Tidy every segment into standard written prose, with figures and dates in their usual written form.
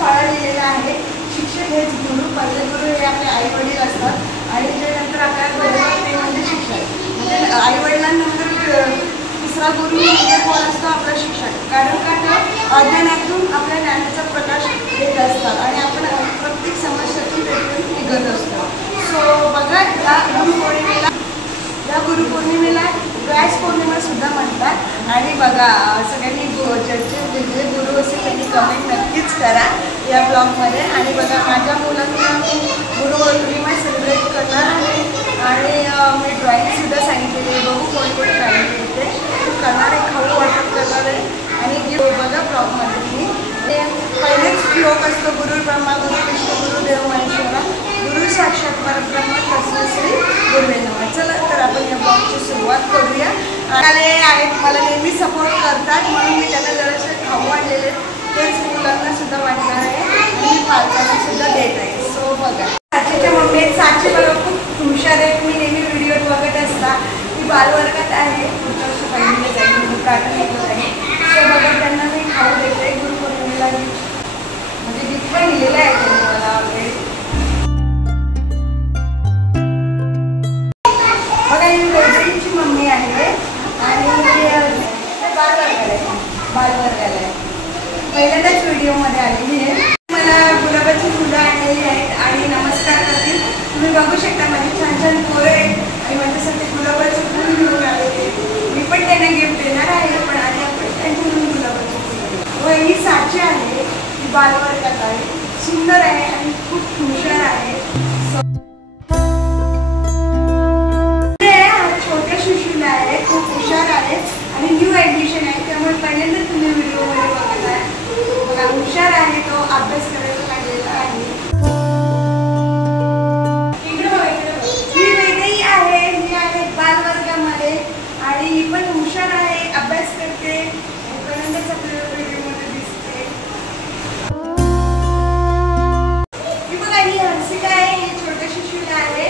फळा लिहिलेला आहे, शिक्षक हेच गुरु, पहिले गुरु हे आपले आई वडील असतात आणि त्यानंतर आपल्याला घडवतात ते म्हणजे शिक्षक. म्हणजे आई वडिलांनंतर तिसरा गुरु म्हणजे कोण असतो? आपला शिक्षक. कारण का तर अज्ञानातून आपल्या ज्ञानाचा प्रकाश देत असतात आणि आपण प्रत्येक समस्यातून त्यातून निघत असतो. सो बघा, या गुरुपौर्णिमेला व्यास पौर्णिमा सुद्धा म्हणतात. आणि बघा, सगळ्यांनी ज्याचे जे गुरु असेल त्यांनी कमेंट नक्कीच करा या ब्लॉगमध्ये. आणि बघा, माझ्या मुलांना गुरुपौर्णिमा सेलिब्रेट करणार आहे आणि मी ड्रॉइंगसुद्धा सांगितलेली आहे. बघू कोणी कोणी ड्रॉइंग येते करणार आहे, खाऊ वाटप करणार आहे. आणि बघा ब्लॉगमध्ये मी पहिलेच श्लोक असतो, गुरु ब्रह्मा गुरु विष्णू गुरु देव महेश्वरा गुरु साक्षात परब्रह्म तस्मै श्री गुरुवे नमः. चला तर आपण या ब्लॉगची सुरुवात करूया. आले आहेत, मला नेहमी सपोर्ट करतात म्हणून मी त्यांना जरासे खाऊ आणलेले तेच मुलांना सुद्धा वाटणार आहे आणि पालकांना सुद्धा देत आहे. सो बघा, साक्षीच्या मम्मी साक्षी बघा खूप हुशार आहेत. मी नेहमी व्हिडिओ बघत असता, ती बालवर्गात आहे, पुढच्या वर्षी पहिलीला जाईल म्हणून काढून येत आहे. सो बघा, त्यांना मी खाऊ देते गुरुपौर्णिमेला, म्हणजे जितकं लिहिलेलं आहे त्यांनी मला ऑलरेडी. बघा, ही रोजरीची मम्मी आहे आणि बालवर्गाला आहे. पहिल्यांदाच व्हिडिओमध्ये आलेली आहे. मला गुलाबाची फुलं आणलेली आहेत आणि नमस्कार करतील. तुम्ही बघू शकता माझे छान छान पोरं आहेत आणि माझ्यासाठी गुलाबाचे फुल घेऊन आलेले. मी पण त्यांना गिफ्ट देणार आहे, पण आधी आपण त्यांच्याकडून गुलाबाचे फुलं. व ही साक्षी आहे, ही बालवर्गात आहे, सुंदर आहे आणि खूप हुशार आहे. छोट्या शिशूला आहे, खूप हुशार आहे आणि न्यू ॲडमिशन आहे, त्यामुळे पहिल्यांदा तुम्ही व्हिडिओमध्ये बघत आहे. बघा, हुशार आहे, तो अभ्यास करायला लागलेला आहे. ही वेगळी आहे, ही आहे बालवर्गामध्ये आणि ही पण हुशार आहे, अभ्यास करते. पहिल्यांदाच आपल्याला व्हिडिओमध्ये दिसते. ही बघा, ही हर्षिका आहे, ही छोट्या शिशूला आहे,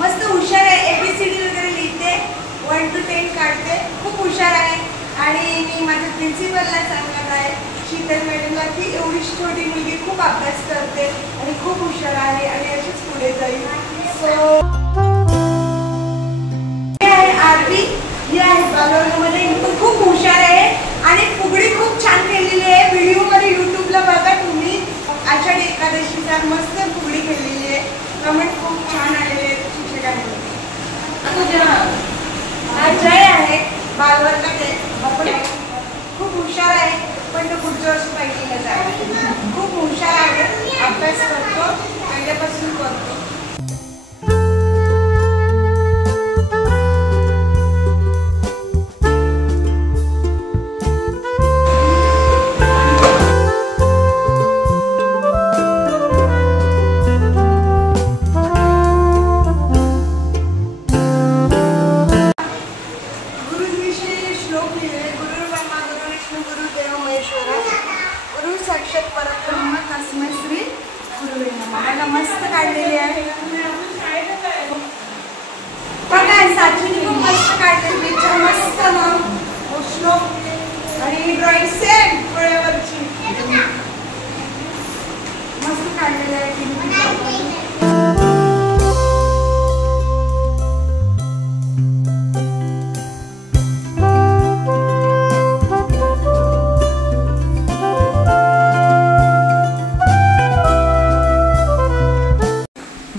मस्त हुशार आहे, ABCD वगैरे लिहिते, 1 to 10 काढते, खूप हुशार आहे. आणि मी माझ्या प्रिन्सिपलला सांगत आहे, शीतल मॅडमला, की एवढी छोटी मुलगी खूप अभ्यास करते आणि खूप हुशार आहे आणि अशीच पुढे जाईल. सो ही आहे आरती, ही आहे बालवर्गामध्ये, ही पण खूप हुशार आहे आणि फुगडी खूप छान खेळलेली आहे. व्हिडिओमध्ये यूट्यूबला बघा तुम्ही, आषाढी एकादशीचा मस्त फुगडी खेळलेली आहे. कमेंट खूप छान आलेले आहेत शिक्षकांनी. जय आहे, बालवर्गात आहे, खूप हुशार आहे, पण तो पुढच्या वर्षी पहिलीला जाईल. खूप हुशार आहे, अभ्यास करतो, पहिल्यापासून करतो. गुरु साक्षात परब्रह्म तस्मै श्री गुरुवे नमः. मला मस्त काढलेली आहे बघा, साक्षीने खूप मस्त काढलेली, मस्त नाव श्लोक आणि ड्रॉइंग सेम डोळ्यावरची मस्त काढलेली आहे.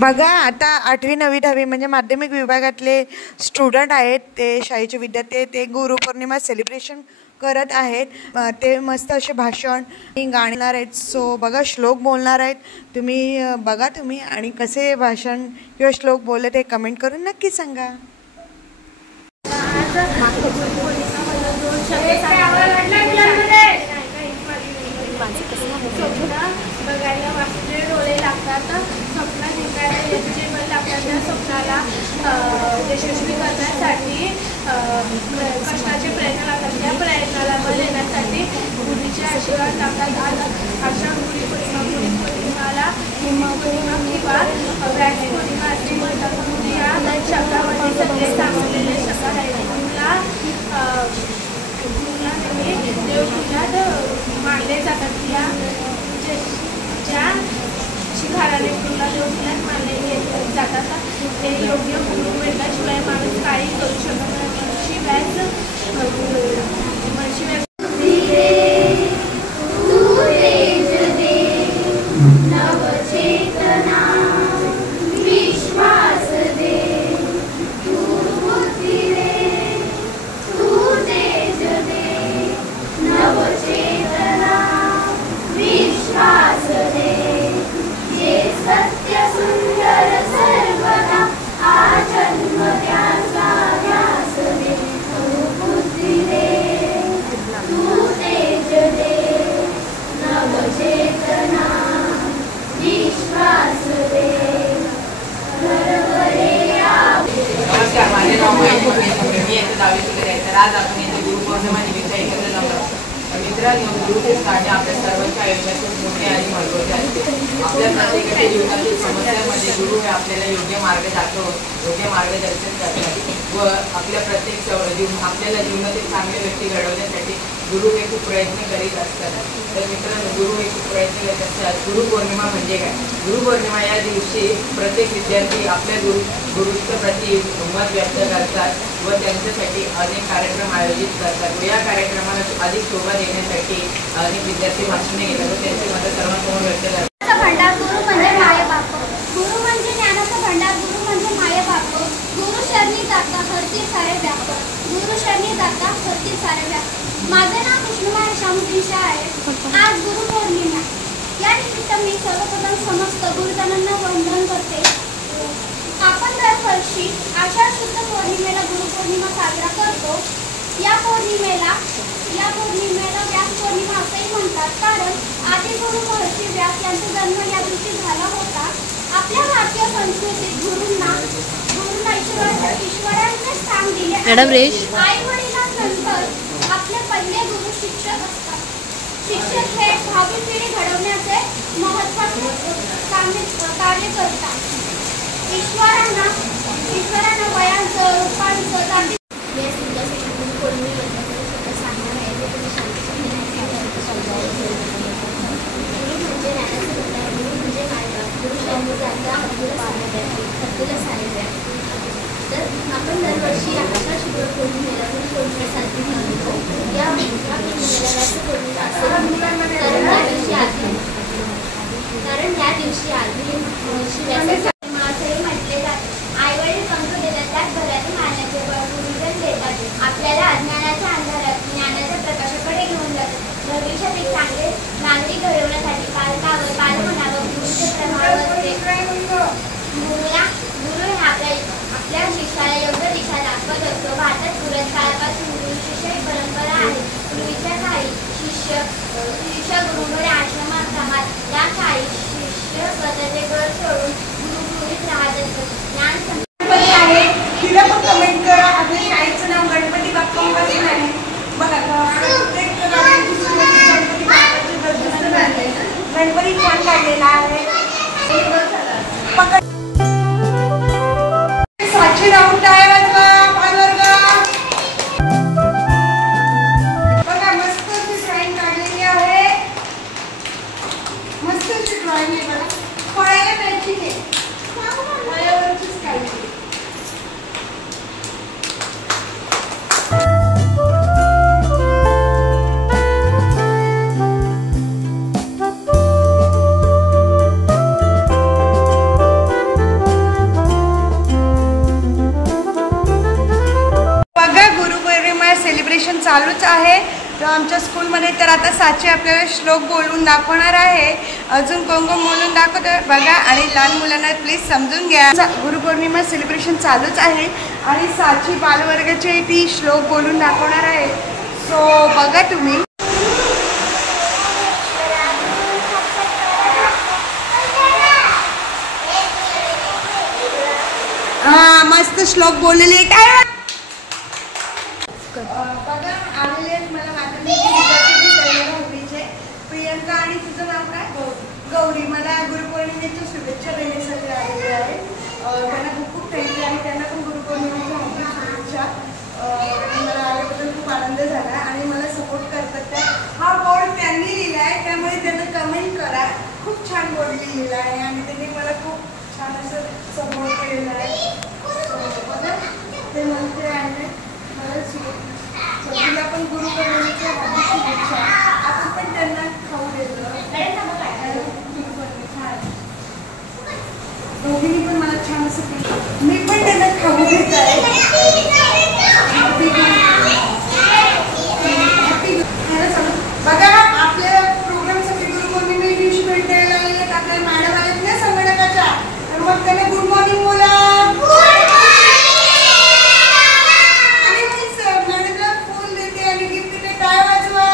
बघा, आता 8वी 9वी 10वी म्हणजे माध्यमिक विभागातले स्टुडंट आहेत, ते शाळेचे विद्यार्थी, ते गुरुपौर्णिमा सेलिब्रेशन करत आहेत. ते मस्त असे भाषण गाणार आहेत. सो बघा, श्लोक बोलणार आहेत. तुम्ही बघा तुम्ही, आणि कसे भाषण किंवा श्लोक बोलले ते कमेंट करून नक्की सांगा. बघायला वाचले डोळे लागतात, स्वप्न जिंकायला यशस्वी लागतात. त्या स्वप्नाला यशस्वी करण्यासाठी कष्टाचे प्रयत्न लागतात. त्या प्रयत्नाला बळ येण्यासाठी गुरुचे आशीर्वाद लागतात. अशा गुरुपौर्णिमाला पौर्णिमा किंवा व्यास पौर्णिमा असे म्हणतात. गुरु या शब्दामध्ये सगळे सांगलेले शब्द आहेत. गुरुला देवपूजात मानले जातात. या शिखाराने पूर्ण योजनेत मानले जातात. ते योग्य गुरु भेटल्याशिवाय माणूस काही करू शकत नाही. महर्षी व्यास आज आपण येथे गुरुपौर्णिमा निमित्त एकत्र जमलो. मित्रांनो, गुरु हे स्थान आपल्या सर्वांच्या आयुष्यातून मोठे आणि महत्त्वाचे असते. आपल्या प्रत्येकाच्या जीवनातील समस्यांमध्ये गुरु हे आपल्याला योग्य मार्ग दाखवून योग्य मार्गदर्शन करतात व आपल्या प्रत्येक आपल्याला जीवनातील चांगले व्यक्ती घडवण्यासाठी गुरु हे खूप प्रयत्न करीत असतात. तर मित्रांनो, गुरु हे खूप प्रयत्न करत असतात. गुरुपौर्णिमा म्हणजे काय? गुरुपौर्णिमा या दिवशी प्रत्येक विद्यार्थी आपल्या गुरुच्या प्रति मत व्यक्त करतात व त्यांच्यासाठी अनेक कार्यक्रम आयोजित करतात व या कार्यक्रमाला अधिक शोभा देण्यासाठी अनेक विद्यार्थी भाषणे घेतात व त्यांची मतं सर्वांसमोर व्यक्त करतात. भंडार गुरु म्हणजे मायबाप, गुरु म्हणजे ज्ञानाचा भंडार, गुरु म्हणजे मायबाप. गुरु शरणी जाता हरती सारे व्याप, गुरु शरणी जाता हरती सारे व्याप. माझे नाव विष्णुमाय शामुद्दीन शाह आहे. आज गुरुपौर्णिमा या निमित्त मी सर्वप्रथम समस्त गुरुजनांना वंदन करते. आपण दरवर्षी आषाढ शुद्ध पौर्णिमेला गुरुपौर्णिमा साजरा करतो. या पौर्णिमेला व्यास पौर्णिमा असेही म्हणतात, कारण आदिगुरु महर्षी व्यास यांचा जन्म या दिवशी झाला होता. आपल्या भारतीय संस्कृतीत गुरूंना ईश्वरांचे स्थान दिले. आई वडिलांनंतर आपले पहिले गुरु शिक्षक असतात. शिक्षक हे भावी पिढी घडवण्याचे महत्त्वाचे कार्य करतात. ईश्वरांना वयांचं रूपांचं जाती तर आपण दरवर्षी आषाढ शुद्ध पौर्णिमेला गुरुपौर्णिमा साजरी करतो. या पौर्णिमेला कारण या दिवशी आधी असंही म्हटले जाते. आईवडील पंख देतात, त्यात घरातून आणण्याचे बळ गुरुजन देतात. आपल्याला अज्ञानाच्या अंधारात ज्ञानाच्या प्रकाशाकडे घेऊन जातात. भविष्यात एक चांगले नागरिक घडवण्यासाठी पालकावर बालमनावर गुरुचे प्रभाव असते. गुरु हे आपल्या शिष्याला योग्य दिशा दाखवत असतो. भारतात पुरातनकाळापासून गुरु शिष्य परंपरा आहे. पूर्वीच्या काळी शिष्य गुरुकडे आश्रमात राहत. या काळी शिष्य स्वतःचे घर सोडून गुरुगृहीत राहत असतात. ज्ञान आहे तिला पण कमेंट करा. आपल्या शाळेचं नाव गणपती बाप्पा पासून आहे. बघा प्रत्येक गणपती छान काढलेला आहे. साक्षी राहून टाळ्या वाजवा. बघा मस्त अशी ड्रॉइंग काढलेली आहे. मस्त अशी ड्रॉइंग आहे. बघा फळायला मिळायची नाही, फळ्यावरचीच काढली. चालूच आहे. तर आमच्या स्कूलमध्ये तर आता साची आपल्याला श्लोक बोलून दाखवणार आहे. अजून कोण बोलून दाखवतो बघा. आणि लहान मुलांना प्लीज समजून घ्या. गुरुपौर्णिमा सेलिब्रेशन चालूच आहे आणि साची बालवर्गाची ती श्लोक बोलून दाखवणार आहे. सो बघा तुम्ही. हा मस्त श्लोक बोललेले काय बघा. आलेले मला माझ्या प्रियंका आणि तुझं नाव काय? गौरी. मला गुरुपौर्णिमेच्या शुभेच्छा देण्यासाठी आलेले आहे. त्यांना खूप खूप थँक्यू आणि त्यांना पण गुरुपौर्णिमेच्या शुभेच्छा. आणि मला आल्याबद्दल खूप आनंद झाला आणि मला सपोर्ट करतात त्या. हा बोर्ड त्यांनी लिहिला आहे त्यामुळे त्यांना कमेंट करा. खूप छान बोर्ड लिहिलेला आहे आणि समोर केलेलं आहे. बघा ते म्हणते आहे खरंच तिला पण गुरुपौर्णिमेच्या हार्दिक शुभेच्छा. आपण पण त्यांना खाऊ देतो. दोघींनी पण मला छान असं केलं. मी पण त्यांना खाऊ देत आहे. बघा आपल्या प्रोग्रामसाठी गुरुपौर्णिमे दिवशी भेटायला लागले आपल्या मॅडम आलेत ना संगणकाच्या, तर मग त्यांना गुड मॉर्निंग बोला. आणि मॅडमला फुल देते आणि गिफ्ट देते. टाळ वाजवा.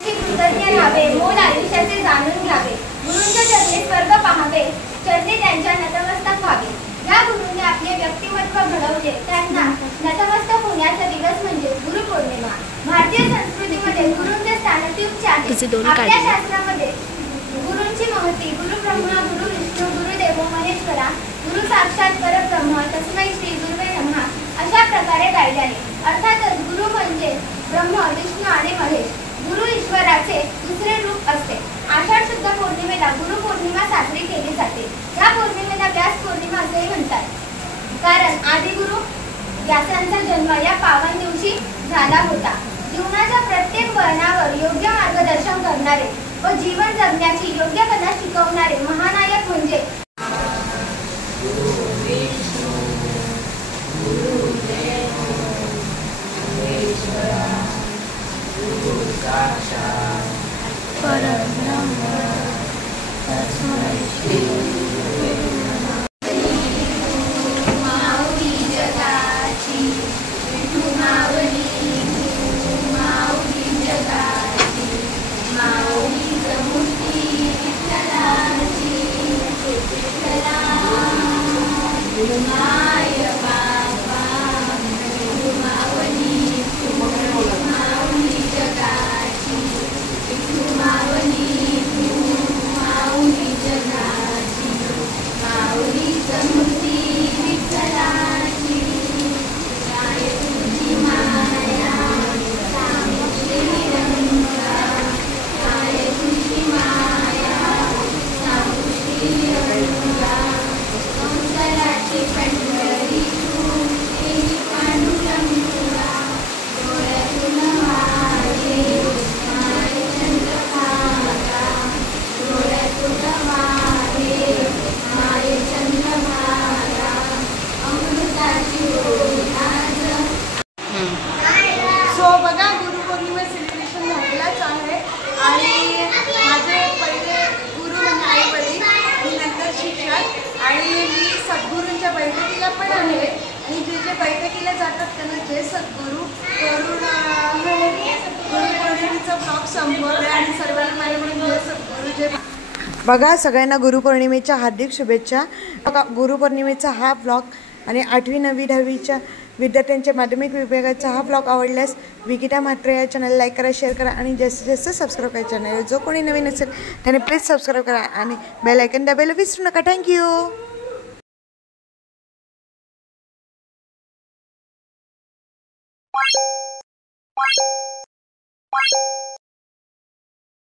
कृतज्ञ राहावे, मोल आयुष्याचे जाणून घ्यावे, गुरूंच्या चरणी स्वर्ग पाहावे, चरणी त्यांच्या नतमस्तक व्हावे. या गुरूंनी आपले व्यक्तिमत्व घडवले, त्यांना नतमस्तक होण्याचा दिवस म्हणजे गुरुपौर्णिमा. भारतीय संस्कृतीमध्ये गुरूंचे स्थान अत्युच्च आहे. आपल्या शास्त्रामध्ये गुरूंची महती गुरु ब्रह्मा गुरु विष्णू गुरुदेवो महेश्वरा गुरु साक्षात परब्रह्म तस्मै श्री गुरुवे नमः अशा प्रकारे गायले आहे. अर्थातच गुरु म्हणजे ब्रह्म विष्णू आणि महेश. गुरु ईश्वराचे दुसरे रूप असते. आषाढ शुद्ध पौर्णिमेला गुरुपौर्णिमा साजरी केली जाते. या पौर्णिमेला व्यास पौर्णिमा असेही म्हणतात, कारण आदिगुरु व्यासांचा जन्म या पावन दिवशी झाला होता. जीवनाच्या प्रत्येक वळणावर योग्य मार्गदर्शन करणारे व जीवन जगण्याची योग्य कला शिकवणारे महानायक म्हणजे बैठकीला जातात त्यांना जय सद्गुरू करून गुरुपौर्णिमेचा ब्लॉग संपवला आणि सर्वांना माझ्याकडून जय सद्गुरू जय. बघा सगळ्यांना गुरुपौर्णिमेच्या हार्दिक शुभेच्छा. बघा गुरुपौर्णिमेचा हा ब्लॉग आणि 8वी 9वी 10वीच्या विद्यार्थ्यांच्या माध्यमिक विभागाचा हा ब्लॉग आवडल्यास विकिता म्हात्रे या चॅनल लाईक करा, शेअर करा आणि जास्तीत जास्त सबस्क्राईब करा. चॅनल जो कोणी नवीन असेल त्याने प्लीज सबस्क्राईब करा आणि बेल आयकॉन दाबायला विसरू नका. थँक्यू.